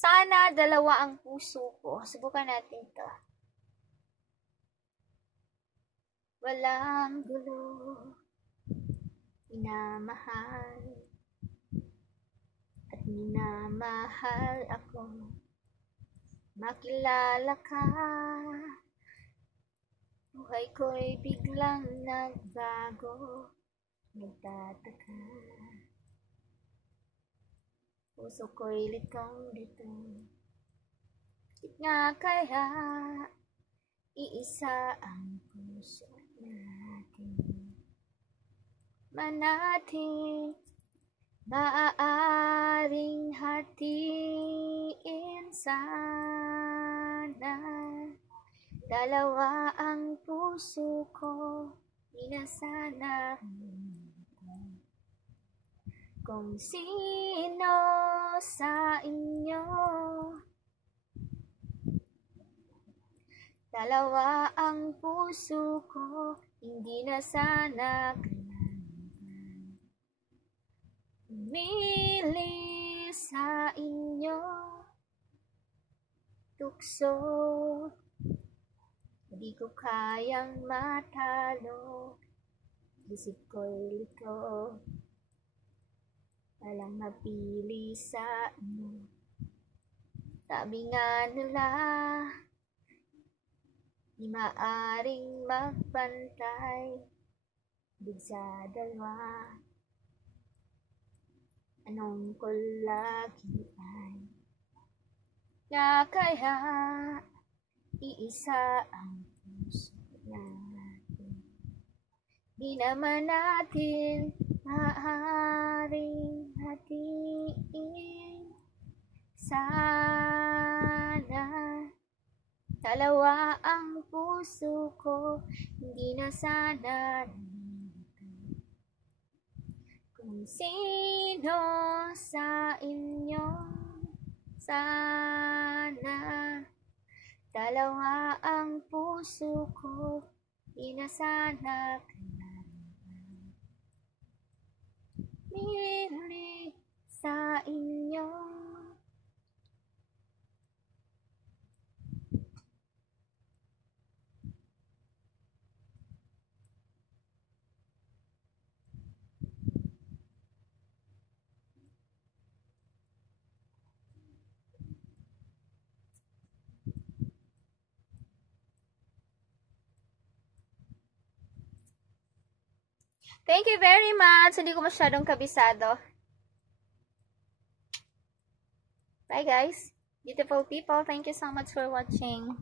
Sana dalawa ang puso ko. Subukan natin to. Walang gulo, minamahal, at minamahal ako. Makilala ka, buhay ko'y biglang nagbago, nagtataka. Puso ko'y litong-litong. Bakit nga kaya iisa ang puso natin? Manating maaaring hatiin sana. Dalawa ang puso ko, di na sana. Kung sino sa inyo, dalawa ang puso ko, hindi na sana kailangan. Pumili sa inyo, tukso, hindi ko kayang matalo, isip ko'y lito. Walang mapili sa inyo. Sabi nga nila, di maaring magpantay, big sa dalawa. Anong kulagi ay nga kaya iisa ang puso natin? Di naman natin maaaring hatiin sana. Dalawa ang puso ko, hindi na sana nandito. Kung sino sa inyo, sana. Dalawa ang puso ko, hindi na sana kailangan. Pumili sa inyo. Thank you very much. Hindi ko masyadong kabisado. Bye guys. Beautiful people, thank you so much for watching.